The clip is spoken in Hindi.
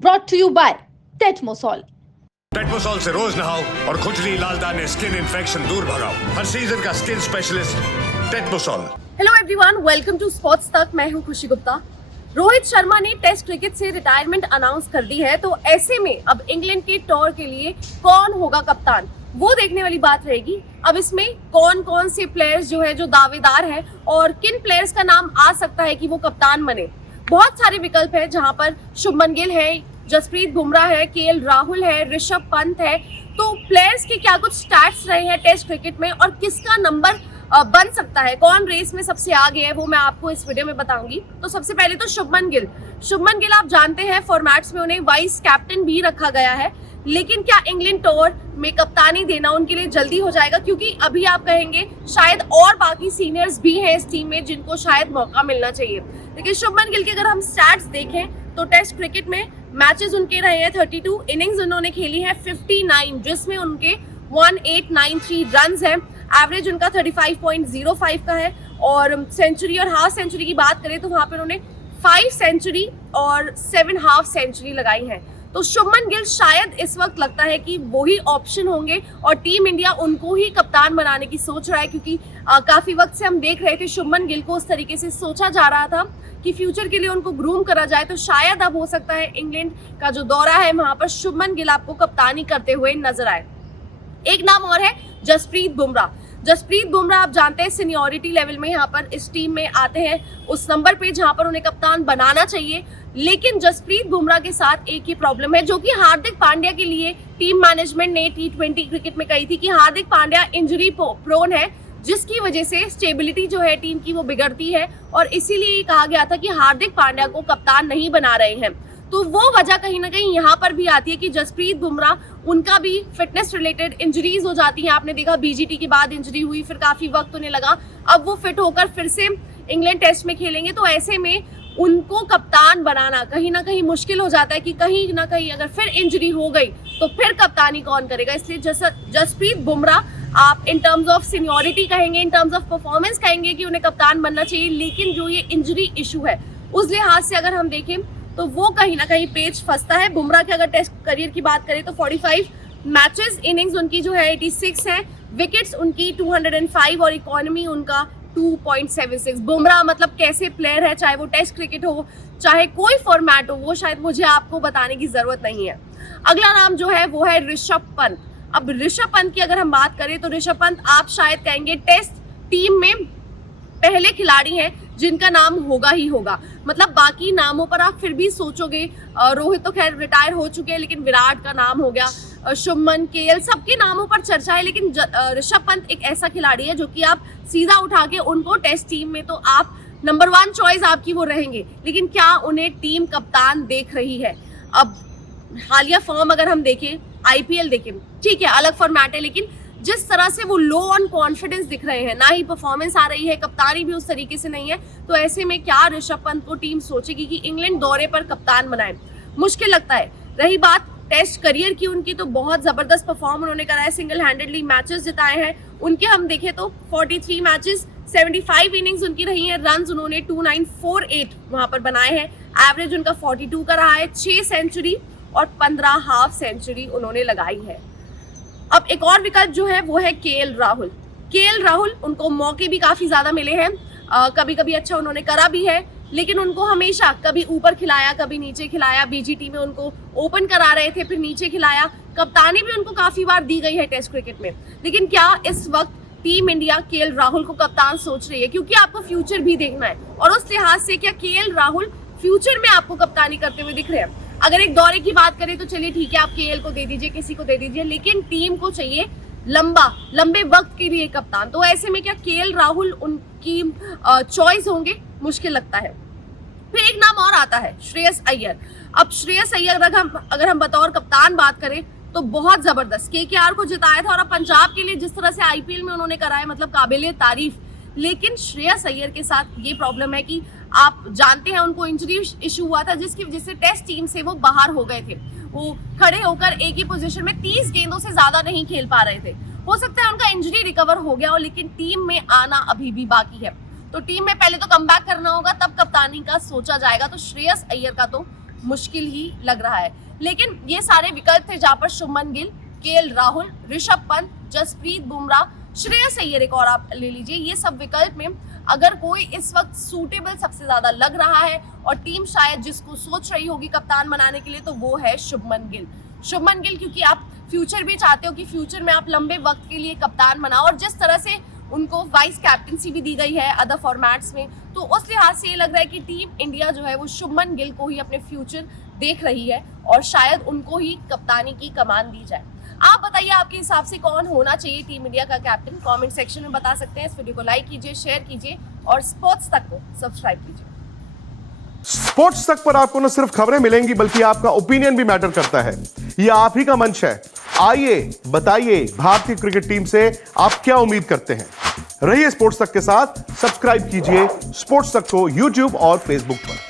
brought to you by Tetmosol. टेटमोसॉल से रोज नहाओ और खुजली लाल दाने स्किन इन्फेक्शन दूर भगाओ। हर सीजन का skin specialist Tetmosol. Hello everyone, welcome to sports Tak. मैं हूं खुशी गुप्ता। रोहित शर्मा ने टेस्ट क्रिकेट से रिटायरमेंट अनाउंस कर दी है, तो ऐसे में अब इंग्लैंड के टूर के लिए कौन होगा कप्तान, वो देखने वाली बात रहेगी। अब इसमें कौन कौन से प्लेयर्स जो है जो दावेदार है और किन प्लेयर्स का नाम आ सकता है कि वो कप्तान बने। बहुत सारे विकल्प है, जहां पर शुभमन गिल है, जसप्रीत बुमराह है, केएल राहुल है, ऋषभ पंत है। तो प्लेयर्स के क्या कुछ स्टैट्स रहे हैं टेस्ट क्रिकेट में और किसका नंबर बन सकता है, कौन रेस में सबसे आगे है, वो मैं आपको इस वीडियो में बताऊंगी। तो सबसे पहले तो शुभमन गिल आप जानते हैं फॉर्मेट्स में उन्हें वाइस कैप्टन भी रखा गया है, लेकिन क्या इंग्लैंड टूर में कप्तानी देना उनके लिए जल्दी हो जाएगा? क्योंकि अभी आप कहेंगे शायद और बाकी सीनियर्स भी हैं इस टीम में जिनको शायद मौका मिलना चाहिए। लेकिन शुभमन गिल के अगर हम स्टैट्स देखें तो टेस्ट क्रिकेट में मैचेस उनके रहे हैं 32, इनिंग्स उन्होंने खेली है 59, जिसमें उनके 1893 रन्स हैं। एवरेज उनका 35.05 का है और सेंचुरी और हाफ सेंचुरी की बात करें तो वहां पर उन्होंने 5 सेंचुरी और 7 हाफ सेंचुरी लगाई है। तो शुभमन गिल शायद इस वक्त लगता है कि वही ऑप्शन होंगे और टीम इंडिया उनको ही कप्तान बनाने की सोच रहा है, क्योंकि काफी वक्त से हम देख रहे थे शुभमन गिल को उस तरीके से सोचा जा रहा था कि फ्यूचर के लिए उनको ग्रूम करा जाए। तो शायद अब हो सकता है इंग्लैंड का जो दौरा है वहां पर शुभमन गिल आपको कप्तानी करते हुए नजर आए। एक नाम और है जसप्रीत बुमराह आप जानते हैं सीनियरिटी लेवल में यहाँ पर इस टीम में आते हैं उस नंबर पे जहां पर उन्हें कप्तान बनाना चाहिए। लेकिन जसप्रीत बुमराह के साथ एक ही प्रॉब्लम है, जो कि हार्दिक पांड्या के लिए टीम मैनेजमेंट ने T20 क्रिकेट में कही थी कि हार्दिक पांड्या इंजरी प्रोन है, जिसकी वजह से स्टेबिलिटी जो है टीम की वो बिगड़ती है और इसीलिए कहा गया था कि हार्दिक पांड्या को कप्तान नहीं बना रहे हैं। तो वो वजह कहीं ना कहीं यहाँ पर भी आती है कि जसप्रीत बुमराह उनका भी फिटनेस रिलेटेड इंजरीज हो जाती हैं। आपने देखा बीजीटी के बाद इंजरी हुई, फिर काफी वक्त उन्हें लगा, अब वो फिट होकर फिर से इंग्लैंड टेस्ट में खेलेंगे। तो ऐसे में उनको कप्तान बनाना कहीं ना कहीं मुश्किल हो जाता है कि कहीं ना कहीं अगर फिर इंजरी हो गई तो फिर कप्तानी कौन करेगा। इसलिए जसप्रीत बुमराह आप इन टर्म्स ऑफ सीनियरिटी कहेंगे, इन टर्म्स ऑफ परफॉर्मेंस कहेंगे कि उन्हें कप्तान बनना चाहिए, लेकिन जो ये इंजरी इशू है उस लिहाज से अगर हम देखें तो वो कहीं ना कहीं पेच फंसता है। बुमराह के अगर टेस्ट करियर की बात करें तो 45 मैचेस, इनिंग्स उनकी जो है 86 है, विकेट्स उनकी 205 और इकोनॉमी उनका 2.76। बुमराह मतलब कैसे प्लेयर है, चाहे वो टेस्ट क्रिकेट हो चाहे कोई फॉर्मेट हो, वो शायद मुझे आपको बताने की जरूरत नहीं है। अगला नाम जो है वो है ऋषभ पंत। अब ऋषभ पंत की अगर हम बात करें तो ऋषभ पंत आप शायद कहेंगे टेस्ट टीम में पहले खिलाड़ी हैं जिनका नाम होगा ही होगा। मतलब बाकी नामों पर आप फिर भी सोचोगे, रोहित तो खैर रिटायर हो चुके हैं, लेकिन विराट का नाम हो गया, शुभमन, केएल, सबके नामों पर चर्चा है। लेकिन ऋषभ पंत एक ऐसा खिलाड़ी है जो कि आप सीधा उठा के उनको टेस्ट टीम में तो आप नंबर 1 चॉइस आपकी वो रहेंगे, लेकिन क्या उन्हें टीम कप्तान देख रही है? अब हालिया फॉर्म अगर हम देखें, IPL देखें, ठीक है अलग फॉर्मेट है, लेकिन जिस तरह से वो लो ऑन कॉन्फिडेंस दिख रहे हैं, ना ही परफॉर्मेंस आ रही है, कप्तानी भी उस तरीके से नहीं है। तो ऐसे में क्या ऋषभ पंत को टीम सोचेगी कि इंग्लैंड दौरे पर कप्तान बनाए? मुश्किल लगता है। रही बात टेस्ट करियर की उनकी, तो बहुत जबरदस्त परफॉर्म उन्होंने करा है, सिंगल हैंडेडली मैचेस जिताए हैं उनके। हम देखें तो 43 मैचेस, 75 इनिंग्स उनकी रही हैं, रन्स उन्होंने 2948 वहां पर बनाए हैं, एवरेज उनका 42 का रहा है, 6 सेंचुरी और 15 हाफ सेंचुरी उन्होंने लगाई है। अब एक और विकल्प जो है वो है केएल राहुल। उनको मौके भी काफी ज्यादा मिले हैं, कभी कभी अच्छा उन्होंने करा भी है, लेकिन उनको हमेशा कभी ऊपर खिलाया कभी नीचे खिलाया। बीजीटी में उनको ओपन करा रहे थे, फिर नीचे खिलाया, कप्तानी भी उनको काफी बार दी गई है टेस्ट क्रिकेट में। लेकिन क्या इस वक्त टीम इंडिया केएल राहुल को कप्तान सोच रही है? क्योंकि आपको फ्यूचर भी देखना है और उस लिहाज से क्या केएल राहुल फ्यूचर में आपको कप्तानी करते हुए दिख रहे हैं? अगर एक दौरे की बात करें तो चलिए ठीक है, आप केएल को दे दीजिए, किसी को दे दीजिए, लेकिन टीम को चाहिए लंबे वक्त के लिए कप्तान। तो ऐसे में क्या केएल राहुल उनकी चॉइस होंगे? मुश्किल लगता है। फिर एक नाम और आता है श्रेयस अय्यर। अब श्रेयस अय्यर अगर हम बतौर कप्तान बात करें तो बहुत जबरदस्त केकेआर को जिताया था और अब पंजाब के लिए जिस तरह से IPL में उन्होंने कराया, मतलब काबिले तारीफ। लेकिन श्रेयस अय्यर के साथ ये प्रॉब्लम है कि आप जानते हैं उनको इंजरी इशू हुआ था, जिसकी वजह से टेस्ट टीम से वो बाहर हो गए थे। वो खड़े होकर एक ही पोजीशन में 30 गेंदों से ज्यादा नहीं खेल पा रहे थे। हो सकता है उनका इंजरी रिकवर हो गया हो, लेकिन टीम में आना अभी भी बाकी है। तो टीम में पहले तो कमबैक करना होगा, तब कप्तानी का सोचा जाएगा। तो श्रेयस अय्यर का तो मुश्किल ही लग रहा है। लेकिन ये सारे विकल्प थे जहां पर शुभमन गिल, केएल राहुल, ऋषभ पंत, जसप्रीत बुमराह, श्रेयस अय्यर एक और आप ले लीजिए। ये सब विकल्प में अगर कोई इस वक्त सूटेबल सबसे ज्यादा लग रहा है और टीम शायद जिसको सोच रही होगी कप्तान बनाने के लिए, तो वो है शुभमन गिल। शुभमन गिल क्योंकि आप फ्यूचर भी चाहते हो कि फ्यूचर में आप लंबे वक्त के लिए कप्तान बनाओ, और जिस तरह से उनको वाइस कैप्टनसी भी दी गई है अदर फॉर्मेट्स में, तो उस लिहाज से ये लग रहा है कि टीम इंडिया जो है वो शुभमन गिल को ही अपने फ्यूचर देख रही है और शायद उनको ही कप्तानी की कमान दी जाए। आप बताइए आपके हिसाब से कौन होना चाहिए टीम इंडिया का कैप्टन, कमेंट सेक्शन में बता सकते हैं। इस वीडियो को लाइक कीजिए, शेयर कीजिए और स्पोर्ट्स तक को सब्सक्राइब कीजिए। स्पोर्ट्स तक पर आपको न सिर्फ खबरें मिलेंगी बल्कि आपका ओपिनियन भी मैटर करता है। यह आप ही का मंच है। आइए बताइए भारतीय क्रिकेट टीम से आप क्या उम्मीद करते हैं। रहिए स्पोर्ट्स तक के साथ, सब्सक्राइब कीजिए स्पोर्ट्स तक को यूट्यूब और फेसबुक पर।